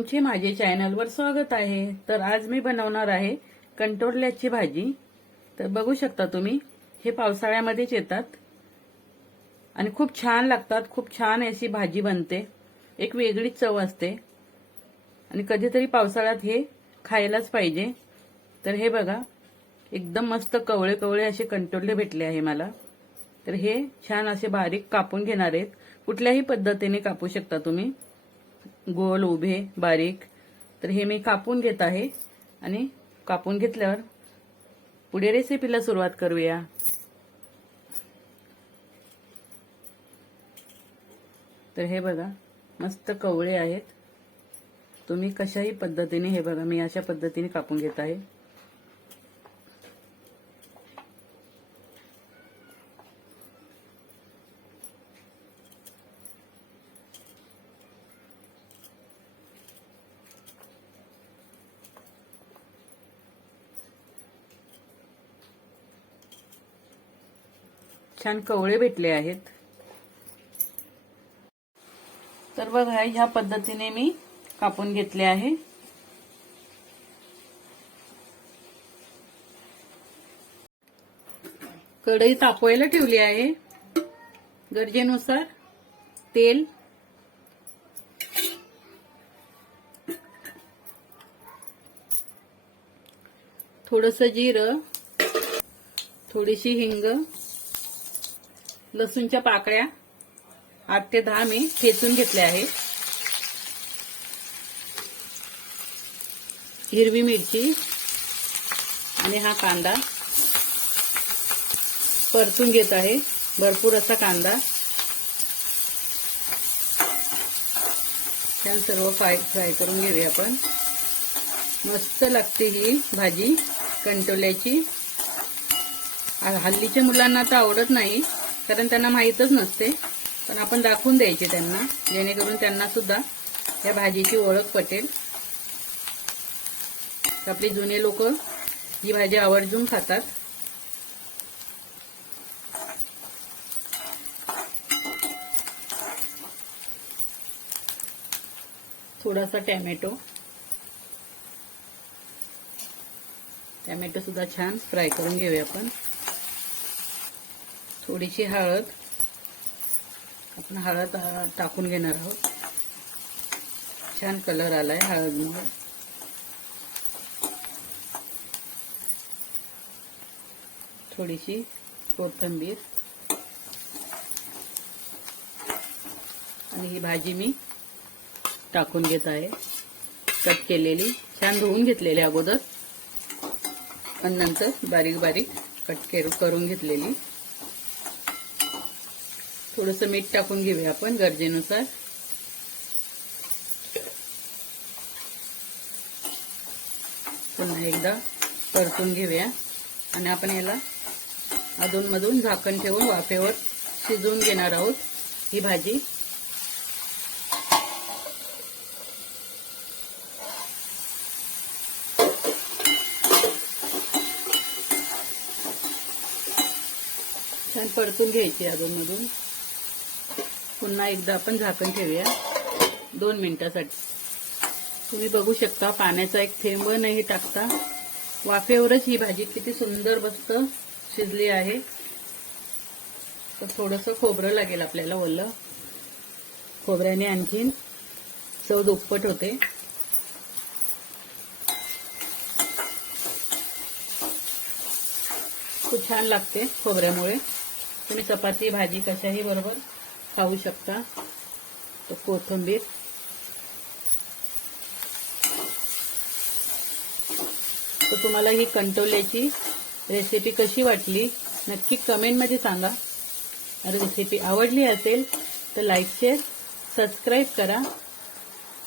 तुमचे माझे चॅनलवर स्वागत आहे. तर आज मी बनवणार आहे कंटोरल्याची भाजी. तर बघू शकता तुम्ही हे पावसाळ्यामध्येच येतात. आणि खूप छान लागतात खूप छान अशी भाजी बनते. एक वेगळीच चव असते. आणि कधीतरी पावसाळ्यात हे खायलाच पाहिजे. तर हे बघा एकदम मस्त कवळे कवळे असे कंटोरले भेटले आहे मला. तर हे छान असे बारीक कापून घेणार आहेत. कुठल्याही पद्धतीने कापू शकता तुम्ही. गोल उभे बारीक. तर हे मी कापून घेत आहे. आणि कापून घेतल्यावर पुढे रेसिपीला सुरुवात करूया. तर हे बघा मस्त कवळे आहेत. तुम्ही कशाही पद्धतीने हे बघा मी अशा पद्धतीने कापून घेत आहे. छान कवळे भेटले आहेत. तर बघा ह्या पद्धतीने मी कापून घेतले आहे. कढई तापवायला ठेवली आहे. गरजेनुसार तेल. थोडस जिरं. थोडीशी हिंग. लसूणच्या पाकळ्या आठ ते दहा मी ठेचून घेतल्या आहेत. हिरवी मिरची आणि हा कांदा परतून घेत आहे. भरपूर असा कांदा. छान सर्व फ्राय फ्राय करून घेऊया आपण. मस्त लागते ही भाजी कंटोल्याची. हल्लीच्या मुलांना तर आवडत नाही. कारण त्यांना माहीतच नसते. पण आपण दाखवून द्यायचे त्यांना. जेणेकरून त्यांना सुद्धा या भाजीची ओळख पटेल. आपली जुने लोक ही भाजी आवर्जून खातात. थोडासा टॅमॅटो. टॅमॅटो सुद्धा छान फ्राय करून घेऊया आपण. थोडीशी हळद. आपण हळद टाकून घेणार आहोत. छान कलर आलाय हळदमुळे. थोडीशी कोथिंबीर. आणि ही भाजी मी टाकून घेत आहे. कट केलेली छान धुवून घेतलेली अगोदर. आणि नंतर बारीक बारीक कट करून घेतलेली. थोडस मीठ टाकून घेऊया आपण गरजेनुसार. पुन्हा एकदा परतून घेऊया. आणि आपण याला अधूनमधून झाकण ठेवून वाफेवर शिजवून घेणार आहोत ही भाजी. छान परतून घ्यायची अधूनमधून. पुन्हा एकदा आपण झाकण ठेवूया. दोन मिनिटासाठी. तुम्ही बघू शकता पाण्याचा एक थेंब नाही टाकता. वाफेवरच ही भाजी किती सुंदर बसत शिजली आहे. तर थोडस खोबरं लागेल आपल्याला ओलं. खोबऱ्याने आणखीन चव दुप्पट होते. खूप छान लागते खोबऱ्यामुळे. तुम्ही चपाती भाजी कशाही बरोबर खाऊ शकता. तो कोथिंबीर. तर तुम्हाला ही कंटोल्याची रेसिपी कशी वाटली नक्की कमेंटमध्ये सांगा. रेसिपी आवडली असेल तर लाईक शेअर सबस्क्राईब करा.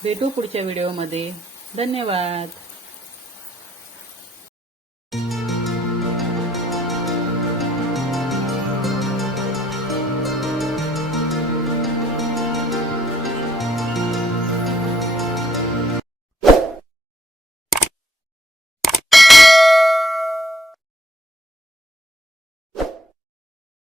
भेटू पुढच्या व्हिडिओमध्ये धन्यवाद.